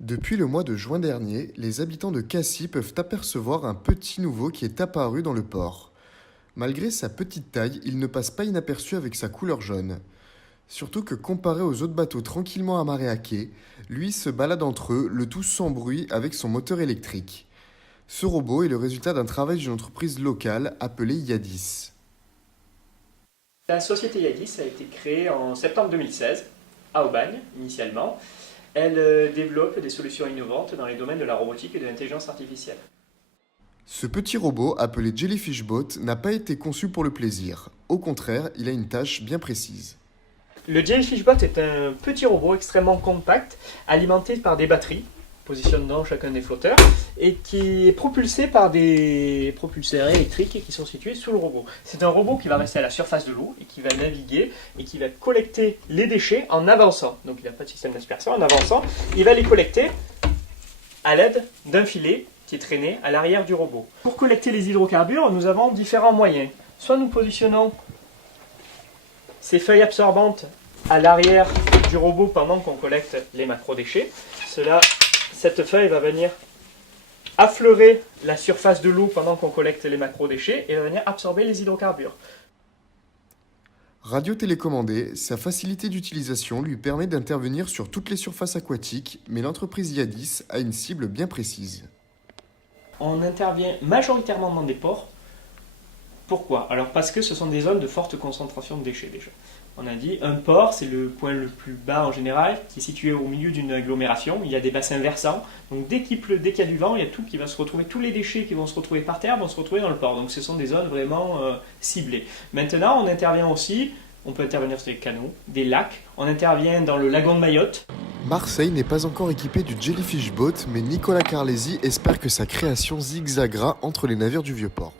Depuis le mois de juin dernier, les habitants de Cassis peuvent apercevoir un petit nouveau qui est apparu dans le port. Malgré sa petite taille, il ne passe pas inaperçu avec sa couleur jaune. Surtout que comparé aux autres bateaux tranquillement amarrés à quai, lui se balade entre eux, le tout sans bruit avec son moteur électrique. Ce robot est le résultat d'un travail d'une entreprise locale appelée Yadis. La société Yadis a été créée en septembre 2016, à Aubagne initialement. Elle développe des solutions innovantes dans les domaines de la robotique et de l'intelligence artificielle. Ce petit robot, appelé Jellyfish Boat, n'a pas été conçu pour le plaisir. Au contraire, il a une tâche bien précise. Le Jellyfish Bot est un petit robot extrêmement compact, alimenté par des batteries, positionnant chacun des flotteurs, et qui est propulsé par des propulseurs électriques qui sont situés sous le robot. C'est un robot qui va rester à la surface de l'eau et qui va naviguer et qui va collecter les déchets en avançant. Donc il n'a pas de système d'aspersion, en avançant, il va les collecter à l'aide d'un filet qui est traîné à l'arrière du robot. Pour collecter les hydrocarbures, nous avons différents moyens. Soit nous positionnons ces feuilles absorbantes à l'arrière du robot pendant qu'on collecte les macrodéchets. Cette feuille va venir affleurer la surface de l'eau pendant qu'on collecte les macrodéchets et va venir absorber les hydrocarbures. Radio-télécommandé, sa facilité d'utilisation lui permet d'intervenir sur toutes les surfaces aquatiques, mais l'entreprise Yadis a une cible bien précise. On intervient majoritairement dans des ports. Pourquoi? Alors parce que ce sont des zones de forte concentration de déchets déjà. On a dit un port, c'est le point le plus bas en général, qui est situé au milieu d'une agglomération. Il y a des bassins versants. Donc dès qu'il pleut, dès qu'il y a du vent, il y a tout qui va se retrouver, tous les déchets qui vont se retrouver par terre vont se retrouver dans le port. Donc ce sont des zones vraiment ciblées. Maintenant, on intervient aussi, on peut intervenir sur des canaux, des lacs. On intervient dans le lagon de Mayotte. Marseille n'est pas encore équipé du Jellyfish Boat, mais Nicolas Carlesi espère que sa création zigzaguera entre les navires du Vieux-Port.